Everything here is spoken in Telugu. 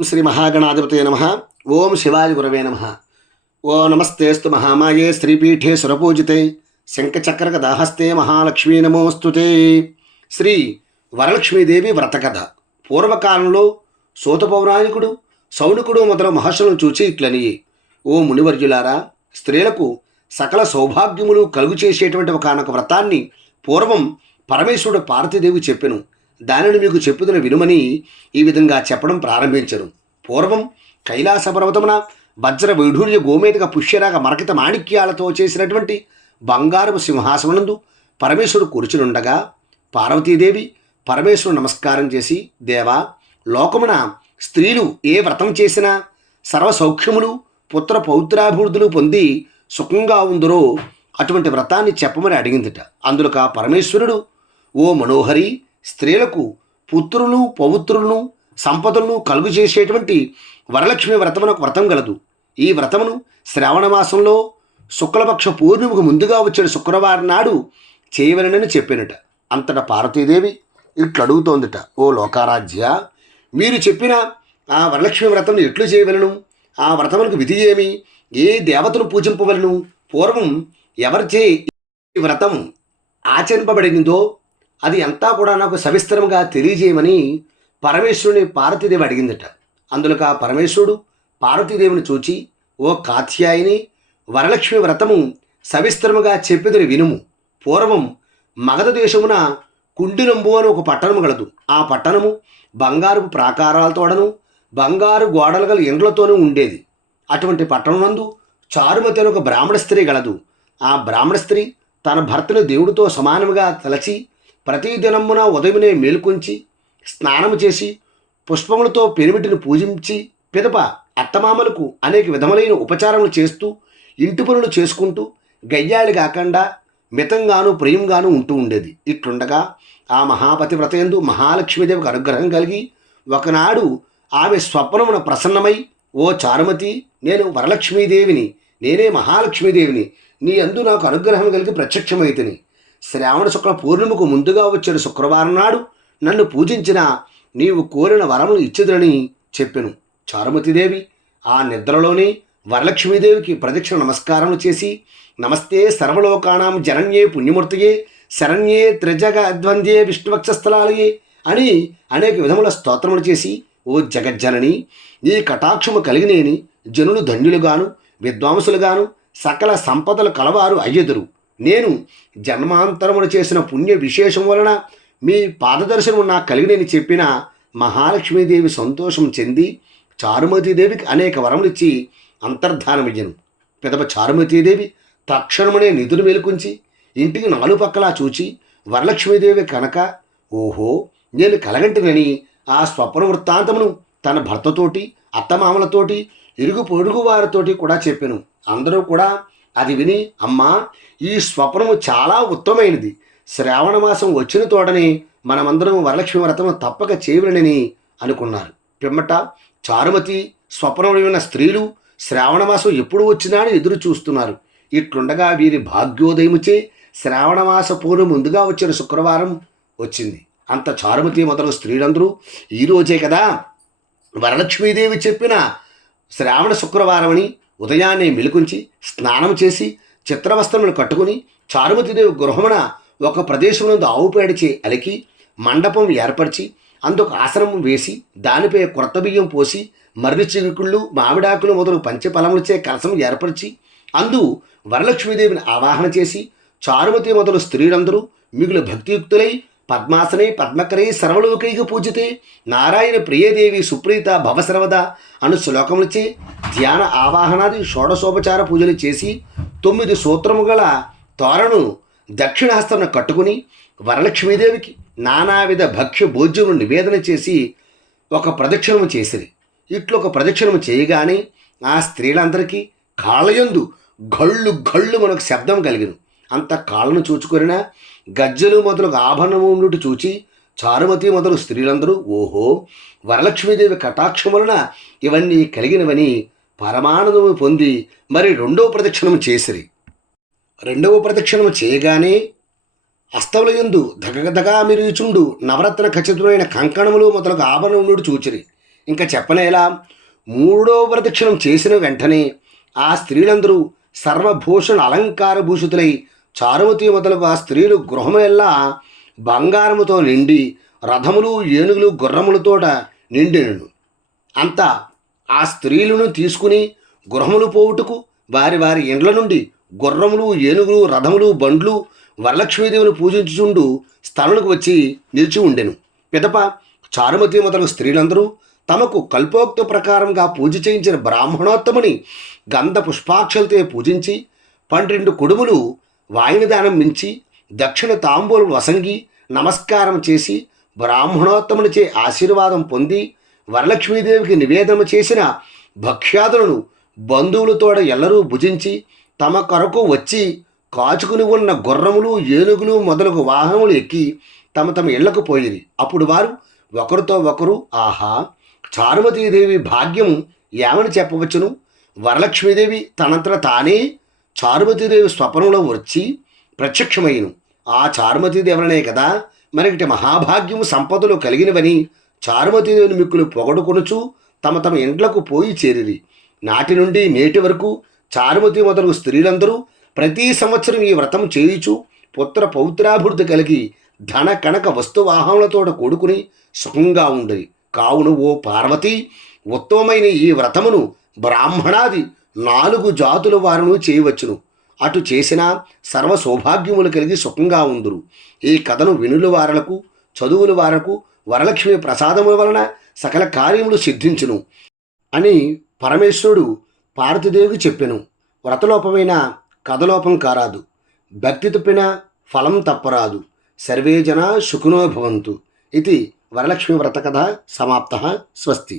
శ్రీ మహాగణాధిపతయ నమ. ఓం శివాయ గురవే నమ. ఓ నమస్తేస్తు మహామాయే శ్రీపీఠే సురపూజితే శంఖచక్రగదాహస్తే మహాలక్ష్మీ నమోస్తుతే. శ్రీ వరలక్ష్మీదేవి వ్రతకథ. పూర్వకాలంలో సూత పౌరాణికుడు సౌనికుడు మొదలు మహర్షులను చూచి ఇట్లని: ఓ మునివర్యులారా, స్త్రీలకు సకల సౌభాగ్యములు కలుగు చేసేటువంటి ఒకనొక వ్రతాన్ని పూర్వం పరమేశ్వరుడు పార్వతీదేవి చెప్పెను. దానిని మీకు చెప్పుదున వినుమని ఈ విధంగా చెప్పడం ప్రారంభించరు. పూర్వం కైలాస పర్వతమున వజ్ర వైఢూర్య గోమేధిక పుష్యరాగ మరకత మాణిక్యాలతో చేసినటువంటి బంగారపు సింహాసనందు పరమేశ్వరుడు కూర్చునుండగా పార్వతీదేవి పరమేశ్వరుడు నమస్కారం చేసి: దేవా, లోకమున స్త్రీలు ఏ వ్రతం చేసినా సర్వసౌఖ్యములు పుత్ర పౌత్రాభివృద్ధులు పొంది సుఖంగా ఉందరో అటువంటి వ్రతాన్ని చెప్పమని అడిగిందిట. అందులో పరమేశ్వరుడు: ఓ మనోహరి, స్త్రీలకు పుత్రులను పౌత్రులను సంపదలను కలుగు చేసేటువంటి వరలక్ష్మి వ్రతమున ఒక వ్రతం గలదు. ఈ వ్రతమును శ్రావణ మాసంలో శుక్లపక్ష పూర్ణిమకు ముందుగా వచ్చిన శుక్రవారం నాడు చేయవలనని చెప్పినట. అంతటా పార్వతీదేవి ఇట్లు అడుగుతోందిట: ఓ లోకారాధ్య, మీరు చెప్పిన ఆ వరలక్ష్మి వ్రతం ఎట్లు చేయవలను? ఆ వ్రతములకు విధి ఏమి? ఏ దేవతను పూజింపవలను? పూర్వం ఎవరిచే ఈ వ్రతం ఆచరింపబడినదో అది అంతా కూడా నాకు సవిస్తరంగా తెలియజేయమని పరమేశ్వరుని పార్వతీదేవి అడిగిందట. అందులో పరమేశ్వరుడు పార్వతీదేవిని చూచి: ఓ కాత్యాయిని, వరలక్ష్మి వ్రతము సవిస్తరముగా చెప్పిదని వినుము. పూర్వం మగధ దేశమున కుండినంబు అని ఒక పట్టణము గలదు. ఆ పట్టణము బంగారు ప్రాకారాలతోడను బంగారు గోడలు గల ఇండ్లతోనూ ఉండేది. అటువంటి పట్టణం నందు చారుమతి అని ఒక బ్రాహ్మణ స్త్రీ గలదు. ఆ బ్రాహ్మణ స్త్రీ తన భర్తను దేవుడితో సమానముగా తలచి ప్రతిదినమున ఉదయమునే మేలుకొంచి స్నానము చేసి పుష్పములతో పెనిమిటిని పూజించి పిదప అత్తమామలకు అనేక విధములైన ఉపచారములు చేస్తూ ఇంటి పనులు చేసుకుంటూ గయ్యాళి కాకుండా మితంగాను ప్రియంగాను ఉంటూ ఉండేది. ఇట్లుండగా ఆ మహాపతివ్రతయందు మహాలక్ష్మీదేవికి అనుగ్రహం కలిగి ఒకనాడు ఆమె స్వప్నమున ప్రసన్నమై: ఓ చారుమతి, నేను వరలక్ష్మీదేవిని, నేనే మహాలక్ష్మీదేవిని, నీ అందు నాకు అనుగ్రహం కలిగి ప్రత్యక్షమైతిని. శ్రావణ శుక్ల పూర్ణిమకు ముందుగా వచ్చిన శుక్రవారం నాడు నన్ను పూజించిన నీవు కోరిన వరమును ఇచ్చిదని చెప్పెను. చారుమతీదేవి ఆ నిద్రలోనే వరలక్ష్మీదేవికి ప్రదక్షిణ నమస్కారం చేసి: నమస్తే సర్వలోకానాం జనన్యే పుణ్యమూర్తియే శరణ్యే త్రిజగ అద్వంద్యే విష్ణువక్షస్థలాలయే అని అనేక విధముల స్తోత్రములు చేసి: ఓ జగజ్జనని, నీ కటాక్షము కలిగినేని జనులు ధన్యులుగాను విద్వాంసులుగాను సకల సంపదలు కలవారు అయ్యెదురు. నేను జన్మాంతరమును చేసిన పుణ్య విశేషం వలన మీ పాదదర్శనము నాకు కలిగినని చెప్పిన మహాలక్ష్మీదేవి సంతోషం చెంది చారుమతీదేవికి అనేక వరములిచ్చి అంతర్ధానమయ్యను. పిదప చారుమతీదేవి తక్షణమునే నిధులు మేలుకుంచి ఇంటికి నాలుగు పక్కలా చూచి వరలక్ష్మీదేవి కనుక: ఓహో, నేను కలగంటినని ఆ స్వప్న వృత్తాంతమును తన భర్తతోటి అత్తమామలతోటి ఇరుగు పొరుగు వారితోటి కూడా చెప్పాను. అందరూ కూడా అది విని: అమ్మా, ఈ స్వప్నము చాలా ఉత్తమమైనది. శ్రావణ మాసం వచ్చిన తోడనే మనమందరం వరలక్ష్మి వ్రతము తప్పక చేయవలనని అనుకున్నారు. పిమ్మట చారుమతి స్వప్నం విన్న స్త్రీలు శ్రావణ మాసం ఎప్పుడు వచ్చినా అని ఎదురు చూస్తున్నారు. ఇట్లుండగా వీరి భాగ్యోదయముచే శ్రావణ మాస పూర్వం ముందుగా వచ్చిన శుక్రవారం వచ్చింది. అంత చారుమతి మొదలు స్త్రీలందరూ ఈరోజే కదా వరలక్ష్మీదేవి చెప్పిన శ్రావణ శుక్రవారం అని ఉదయాన్నే మెలుకుంచి స్నానం చేసి చిత్రవస్త్రములు కట్టుకుని చారుమతీదేవి గృహమున ఒక ప్రదేశమునందు ఆవు పేడచే అలికి మండపం ఏర్పరిచి అందుకు ఆసనం వేసి దానిపై కొత్త బియ్యం పోసి మర్రి చిగుళ్ళు మామిడాకులు మొదలు పంచఫలములచే కలసం ఏర్పరిచి అందు వరలక్ష్మీదేవిని ఆవాహన చేసి చారుమతి మొదలు స్త్రీలందరూ మిగులు భక్తియుక్తులై పద్మాసనే పద్మకరే సర్వలోకైక పూజితే నారాయణ ప్రియదేవి సుప్రీత భవసర్వద అను శ్లోకములచే ధ్యాన ఆవాహనాది షోడశోపచార పూజలు చేసి 9 సూత్రము గల తోరణను దక్షిణహస్తమును కట్టుకుని వరలక్ష్మీదేవికి నానావిధ భక్ష్య భోజ్యమును నివేదన చేసి ఒక ప్రదక్షిణము చేసిరి. ఇట్లు ఒక ప్రదక్షిణము చేయగానే ఆ స్త్రీలందరికీ కాళ్ళయందు గళ్ళు గళ్ళు మనకు శబ్దం కలిగిన అంత కాళ్ళను చూచుకొనిన గజ్జలు మొదలు ఆభరణము నుండి చూచి చారుమతి మొదలు స్త్రీలందరూ: ఓహో, వరలక్ష్మీదేవి కటాక్షం వలన ఇవన్నీ కలిగినవని పరమానందము పొంది మరి రెండవ ప్రదక్షిణము చేసిరి. రెండవ ప్రదక్షిణము చేయగానే అస్తములయందు దగదగా మెరుగుచుండు నవరత్న ఖచ్చితమైన కంకణములు మొదలగు ఆభరణములు చూచిరి. ఇంకా చెప్పనేలా మూడో ప్రదక్షిణం చేసిన వెంటనే ఆ స్త్రీలందరూ సర్వభూషణ అలంకార భూషితులై చారుమతి మొదలుగు ఆ స్త్రీలు గృహములెల్లా బంగారముతో నిండి రథములు ఏనుగులు గుర్రములతోట నిండినను. అంతా ఆ స్త్రీలను తీసుకుని గృహములు పోవుటకు వారి వారి ఇండ్ల నుండి గుర్రములు ఏనుగులు రథములు బండ్లు వరలక్ష్మీదేవిని పూజించుచుండు స్థలములకు వచ్చి నిలిచి ఉండెను. పిదప చారుమతి మొదలగు స్త్రీలందరూ తమకు కల్పోక్త ప్రకారంగా పూజ చేయించిన బ్రాహ్మణోత్తముని గంధ పుష్పాక్షలతో పూజించి 12 కుడుములు వాయినదానం మించి దక్షిణ తాంబూలం వసంగి నమస్కారం చేసి బ్రాహ్మణోత్తమునిచే ఆశీర్వాదం పొంది వరలక్ష్మీదేవికి నివేదన చేసిన భక్ష్యాదులను బంధువులతోడ ఎల్లరూ భుజించి తమ కొరకు వచ్చి కాచుకుని ఉన్న గుర్రములు ఏనుగులు మొదలగు వాహనములు ఎక్కి తమ తమ ఇళ్లకు పోయిరి. అప్పుడు వారు ఒకరితో ఒకరు, ఆహా, చారుమతీదేవి భాగ్యం ఏమని చెప్పవచ్చును? వరలక్ష్మీదేవి తనంతట తానే చారుమతీదేవి స్వప్నంలో వచ్చి ప్రత్యక్షమైను. ఆ చారుమతీదేవరనే కదా మనకిటి మహాభాగ్యము సంపదలు కలిగినవని చారుమతీదేవిని మిక్కులు పొగడుకొనుచు తమ తమ ఇండ్లకు పోయి చేరిరి. నాటి నుండి నేటి వరకు చారుమతి మొదలగు స్త్రీలందరూ ప్రతి సంవత్సరం ఈ వ్రతం చేయుచు పుత్ర పౌత్రాభివృద్ధి కలిగి ధన కనక వస్తువాహనలతో కూడుకుని సుఖంగా ఉండేది. కావున ఓ పార్వతి, ఉత్తమమైన ఈ వ్రతమును బ్రాహ్మణాది 4 జాతుల వారును చేయవచ్చును. అటు చేసిన సర్వ సౌభాగ్యములు కలిగి సుఖంగా ఉందురు. ఈ కథను వినుల వారలకు చదువుల వారకు వరలక్ష్మి ప్రసాదముల వలన సకల కార్యములు సిద్ధించును అని పరమేశ్వరుడు పార్వతీదేవికి చెప్పెను. వ్రతలోపమైన కథలోపం కారాదు, భక్తి తప్పిన ఫలం తప్పరాదు. సర్వే జనా సుఖినో భవంతు. ఇది వరలక్ష్మి వ్రతకథ సమాప్త. స్వస్తి.